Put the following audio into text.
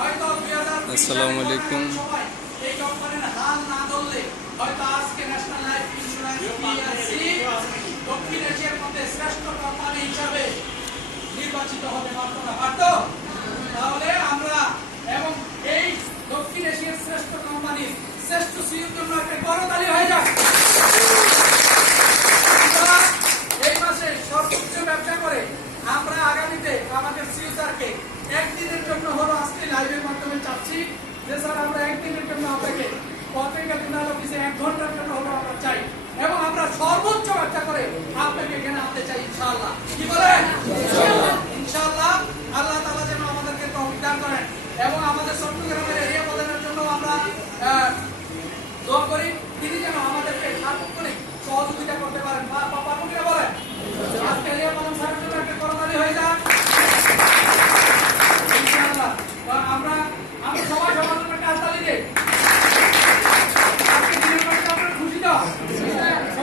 আসসালামু আলাইকুম। এই কোম্পানির হাল না ধরলে হয়তো আজকে ন্যাশনাল লাইফ ইন্স্যুরেন্স পিএলসি দক্ষিণ এশিয়ার মধ্যে শ্রেষ্ঠ কোম্পানি হিসাবে নির্বাচিত হতে পারতো না, পারতো? তাহলে আমরা এবং এই দক্ষিণ এশিয়ার শ্রেষ্ঠ কোম্পানির শ্রেষ্ঠ সিইওর জন্য একটা করতালি হয়ে যাক। এই মাসে সর্বোচ্চ ব্যবসা করে আমরা আগামীতে আমাদের সিইও স্যারকে একদিনের জন্য হলো আজকে লাইভের মাধ্যমে চাচ্ছি যে স্যার আমরা একদিনের জন্য আপনাকে পত্রিকা জোনাল অফিসে 1 ঘন্টার জন্য হলো আমরা চাই এবং আমরা সর্বোচ্চ ব্যবসা করে আপনাকে এখানে আনতে চাই ইনশাআল্লাহ। কি বলেন? ইনশাআল্লাহ। আল্লাহ তাআলা যেন আমাদেরকে তৌফিক দান করেন এবং আমাদের চট্টগ্রামের এরিয়া বদলের জন্য আমরা